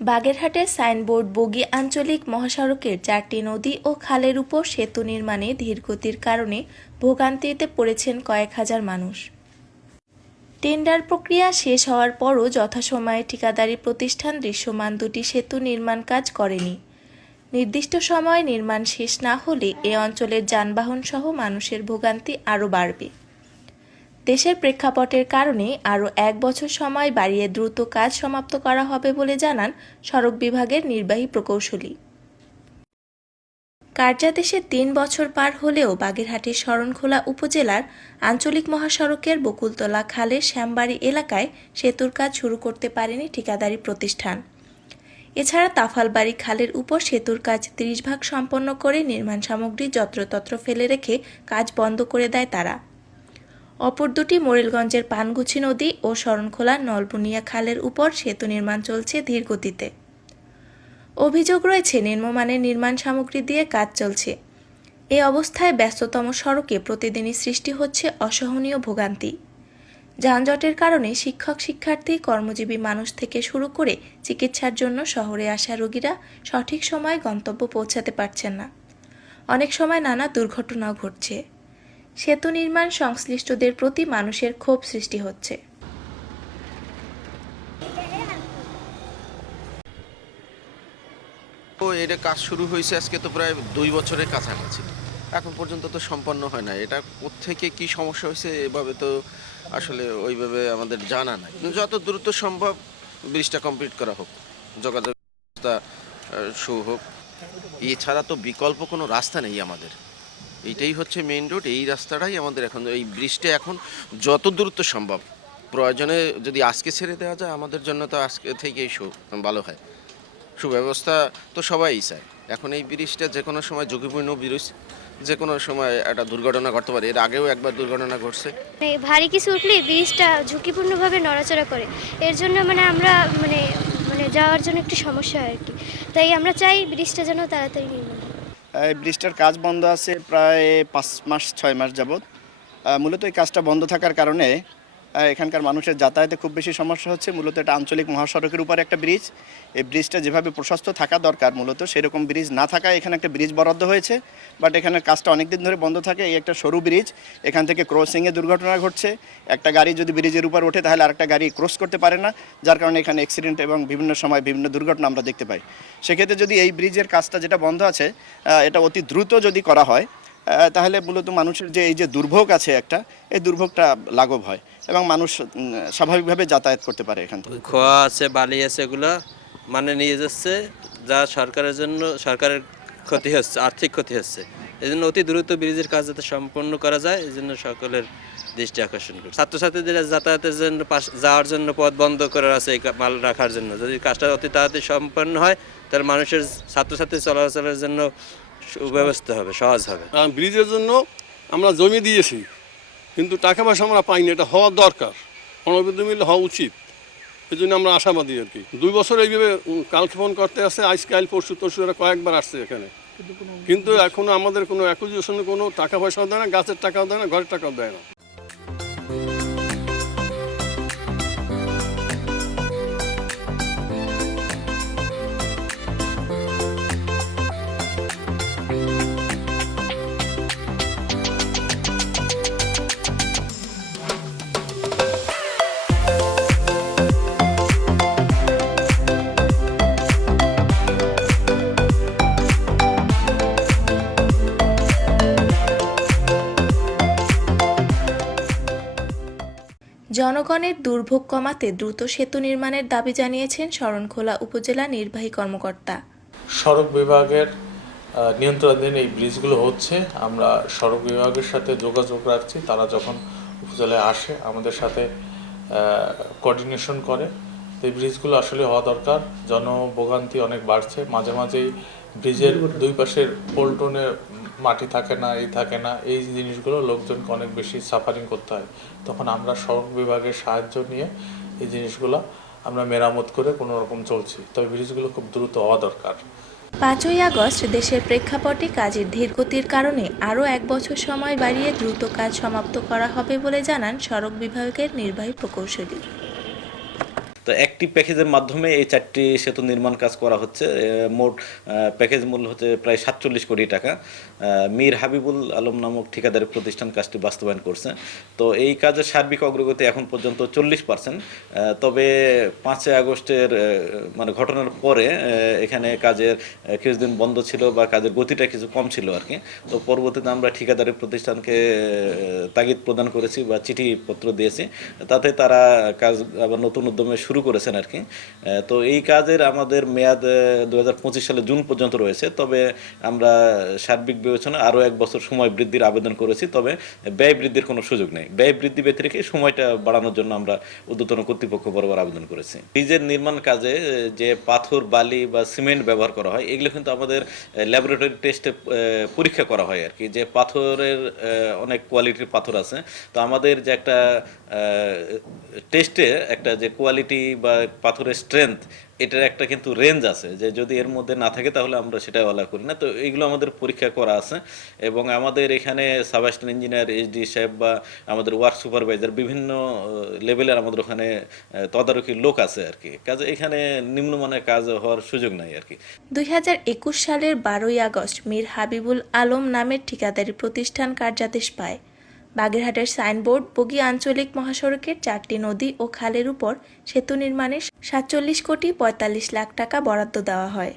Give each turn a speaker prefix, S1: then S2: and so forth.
S1: বাগেরহাটের সাইনবোর্ড বগি আঞ্চলিক মহাসড়কের চারটি নদী ও খালের উপর সেতু নির্মাণে ধীরগতির কারণে ভোগান্তিতে পড়েছেন কয়েক হাজার মানুষ। টেন্ডার প্রক্রিয়া শেষ হওয়ার পরও যথাসময়ে ঠিকাদারি প্রতিষ্ঠান দৃশ্যমান দুটি সেতু নির্মাণ কাজ করেনি। নির্দিষ্ট সময়ে নির্মাণ শেষ না হলে এ অঞ্চলের যানবাহন সহ মানুষের ভোগান্তি আরও বাড়বে। দেশের প্রেক্ষাপটের কারণে আরও এক বছর সময় বাড়িয়ে দ্রুত কাজ সমাপ্ত করা হবে বলে জানান সড়ক বিভাগের নির্বাহী প্রকৌশলী। কার্যাদেশে তিন বছর পার হলেও বাগেরহাটের শরণখোলা উপজেলার আঞ্চলিক মহাসড়কের বকুলতলা খালের শ্যামবাড়ি এলাকায় সেতুর কাজ শুরু করতে পারেনি ঠিকাদারি প্রতিষ্ঠান। এছাড়া তাফালবাড়ি খালের উপর সেতুর কাজ তিরিশ ভাগ সম্পন্ন করে নির্মাণ সামগ্রী যত্রতত্র ফেলে রেখে কাজ বন্ধ করে দেয় তারা। অপর দুটি মোরেলগঞ্জের পানগুছি নদী ও শরণখোলা নলবুনিয়া খালের উপর সেতু নির্মাণ চলছে ধীর গতিতে অভিযোগ রয়েছে নিম্নমানের নির্মাণ সামগ্রী দিয়ে কাজ চলছে। এ অবস্থায় ব্যস্ততম সড়কে প্রতিদিনই সৃষ্টি হচ্ছে অসহনীয় ভোগান্তি। যানজটের কারণে শিক্ষক, শিক্ষার্থী, কর্মজীবী মানুষ থেকে শুরু করে চিকিৎসার জন্য শহরে আসা রোগীরা সঠিক সময়ে গন্তব্য পৌঁছাতে পারছেন না। অনেক সময় নানা দুর্ঘটনাও ঘটছে। সেতু নির্মাণ সংশ্লিষ্টদের প্রতি মানুষের ক্ষোভ সৃষ্টি হচ্ছে।
S2: এটা কাজ শুরু হয়েছে আজকে তো প্রায় দুই বছরের কাছাকাছি। এখন পর্যন্ত তো সম্পন্ন হয় না। এটা কোত্থেকে কি সমস্যা হয়েছে এভাবে তো আসলে ওইভাবে আমাদের জানা নাই। যত দ্রুত সম্ভব ব্রিজটা কমপ্লিট করা হোক, যোগাযোগ ব্যবস্থা শু হোক। এছাড়া তো বিকল্প কোনো রাস্তা নেই আমাদের। এইটাই হচ্ছে মেইন রোড এই রাস্তাটাই আমাদের এখন, এই ব্রিজটা এখন যত দ্রুত সম্ভব। প্রয়োজনে যদি আজকে ছেড়ে দেওয়া যায়, আমাদের জন্য তো আজকে থেকেই সু ভালো হয়। সুব্যবস্থা তো সবাই চায়। এখন এই ব্রিজটা যে কোনো সময় ঝুঁকিপূর্ণ ব্রিজ যে কোনো সময় একটা দুর্ঘটনা ঘটতে পারে। এর আগেও একবার দুর্ঘটনা ঘটছে।
S3: মানে ভারী কিছু উঠলে ব্রিজটা ঝুঁকিপূর্ণভাবে নড়াচড়া করে। এর জন্য মানে আমরা মানে মানে যাওয়ার জন্য একটু সমস্যা হয় আর কি। তাই আমরা চাই ব্রিজটা যেন তাড়াতাড়ি নির্মাণ।
S4: এই ব্রিজটার কাজ বন্ধ আছে প্রায় পাঁচ মাস, ছয় মাস যাবৎ। মূলত এই কাজটা বন্ধ থাকার কারণে এখানকার মানুষের যাতায়াতে খুব বেশি সমস্যা হচ্ছে। মূলত এটা আঞ্চলিক মহাসড়কের উপর একটা ব্রিজ এই ব্রিজটা যেভাবে প্রশস্ত থাকা দরকার মূলত, সেরকম ব্রিজ না থাকায় এখানে একটা ব্রিজ বরাদ্দ হয়েছে। বাট এখানে কাজটা অনেক দিন ধরে বন্ধ থাকে। এই একটা সরু ব্রিজ এখান থেকে ক্রসিংয়ে দুর্ঘটনা ঘটছে। একটা গাড়ি যদি ব্রিজের উপর ওঠে, তাহলে আরেকটা গাড়ি ক্রস করতে পারে না। যার কারণে এখানে অ্যাক্সিডেন্ট এবং বিভিন্ন সময় বিভিন্ন দুর্ঘটনা আমরা দেখতে পাই। সেক্ষেত্রে যদি এই ব্রিজের কাজটা যেটা বন্ধ আছে এটা অতি দ্রুত যদি করা হয় তাহলে মূলত মানুষের যে এই যে দুর্ভোগ আছে একটা, এই দুর্ভোগটা লাঘব হয় এবং মানুষ স্বাভাবিকভাবে যাতায়াত করতে পারে এখান থেকে।
S5: খোয়া আছে, বালি আছে এগুলো মানে নিয়ে যাচ্ছে, যা সরকারের জন্য, সরকারের ক্ষতি হচ্ছে, আর্থিক ক্ষতি হচ্ছে। এই জন্য অতি দ্রুত ব্রিজের কাজ যাতে সম্পন্ন করা যায়, এই জন্য সকলের দৃষ্টি আকর্ষণ করছে। ছাত্রছাত্রীদের যাতায়াতের জন্য, পাশ- যাওয়ার জন্য পথ বন্ধ করা আছে এই মাল রাখার জন্য। যদি কাজটা অতি তাড়াতাড়ি সম্পন্ন হয়, তাহলে মানুষের ছাত্রছাত্রী চলাচলের জন্য সুব্যবস্থা হবে, সহজ হবে।
S6: কারণ ব্রিজের জন্য আমরা জমি দিয়েছি, কিন্তু টাকা পয়সা আমরা পাইনি, এটা হওয়া দরকার। অনবিদ্য মিলে হওয়া উচিত। এই জন্য আমরা আশাবাদী আর কি। দুই বছর এইভাবে কালক্ষেপণ করতে আসে, আজ, কাল, পরশু, তরশু এরা কয়েকবার আসছে এখানে। কিন্তু এখনও আমাদের কোনো অ্যাকুজিশনে কোনো টাকা পয়সাও দেয় না, গাছের টাকাও দেয় না, ঘরের টাকাও দেয় না।
S1: জনগণের দুর্ভোগ কমাতে দ্রুত সেতু নির্মাণের দাবি জানিয়েছেন শরণখোলা উপজেলা নির্বাহী কর্মকর্তা।
S7: সড়ক বিভাগের নিয়ন্ত্রণাধীন এই ব্রিজগুলো হচ্ছে, আমরা সড়ক বিভাগের সাথে যোগাযোগ রাখছি, তারা যখন উপজেলায় আসে, আমাদের সাথে কোঅর্ডিনেশন করে। তো এই ব্রিজগুলো আসলে হওয়া দরকার। জনভোগান্তি অনেক বাড়ছে। মাঝে মাঝেই ব্রিজের দুই পাশের পোল্টনে মাটি থাকে না, এই থাকে না, এই জিনিসগুলো লোকজনকে অনেক বেশি সাফারিং করতে হয়। তখন আমরা সড়ক বিভাগের সাহায্য নিয়ে এই জিনিসগুলো আমরা মেরামত করে কোনো রকম চলছি। তবে ব্রিজগুলো খুব দ্রুত হওয়া দরকার।
S1: পাঁচই আগস্ট দেশের প্রেক্ষাপটে কাজের ধীরগতির কারণে আরও এক বছর সময় বাড়িয়ে দ্রুত কাজ সমাপ্ত করা হবে বলে জানান সড়ক বিভাগের নির্বাহী প্রকৌশলী।
S2: তো
S8: একটি প্যাকেজের মাধ্যমে এই চারটি সেতু নির্মাণ কাজ করা হচ্ছে। মোট প্যাকেজ মূল্য হচ্ছে প্রায় সাতচল্লিশ কোটি টাকা। মীর হাবিবুল আলম নামক ঠিকাদারি প্রতিষ্ঠান কাজটি বাস্তবায়ন করছে। তো এই কাজের সার্বিক অগ্রগতি এখন পর্যন্ত চল্লিশ পার্সেন্ট। তবে পাঁচই আগস্টের মানে ঘটনার পরে এখানে কাজের কিছুদিন বন্ধ ছিল বা কাজের গতিটা কিছু কম ছিল আর কি। তো পরবর্তীতে আমরা ঠিকাদারি প্রতিষ্ঠানকে তাগিদ প্রদান করেছি বা চিঠিপত্র দিয়েছি। তাতে তারা কাজ আবার নতুন উদ্যমে শুরু করেছেন আর কি। তো এই কাজের আমাদের মেয়াদ দু হাজার পঁচিশ সালে জুন পর্যন্ত রয়েছে। তবে আমরা সার্বিক বিবেচনা আরও এক বছর সময় বৃদ্ধির আবেদন করেছি। তবে ব্যয় বৃদ্ধির কোনো সুযোগ নেই। ব্যয় বৃদ্ধি ব্যতিরেকে সময়টা বাড়ানোর জন্য আমরা ঊর্ধ্বতন কর্তৃপক্ষ বরাবর আবেদন করেছি। ব্রিজের নির্মাণ কাজে যে পাথর, বালি বা সিমেন্ট ব্যবহার করা হয়, এগুলো কিন্তু আমাদের ল্যাবরেটরি টেস্টে পরীক্ষা করা হয় আর কি। যে পাথরের অনেক কোয়ালিটির পাথর আছে। তো আমাদের যে একটা টেস্টে একটা যে কোয়ালিটি বা পাথরের স্ট্রেংথ এটার একটা কিন্তু রেঞ্জ আছে যে যদি এর মধ্যে না থাকে তাহলে আমরা সেটা অ্যালাউ করি না। তো এইগুলো আমাদের পরীক্ষা করা আছে এবং আমাদের এখানে সাব অ্যাসিস্ট্যান্ট ইঞ্জিনিয়ার এইচডি সাহেব বা আমাদের ওয়ার্ক সুপারভাইজার বিভিন্ন লেভেলের আমাদের ওখানে আহ, তদারকি লোক আছে আর কি। কাজে এখানে নিম্নমানের কাজ হওয়ার সুযোগ নাই আর কি।
S1: দুই হাজার একুশ সালের বারোই আগস্ট মীর হাবিবুল আলম নামের ঠিকাদারি প্রতিষ্ঠান কার্যাদেশ পায়। বাগেরহাটের সাইনবোর্ড, বগি আঞ্চলিক মহাসড়কের চারটি নদী ও খালের উপর সেতু নির্মাণে সাতচল্লিশ কোটি পঁয়তাল্লিশ লাখ টাকা বরাদ্দ দেওয়া হয়।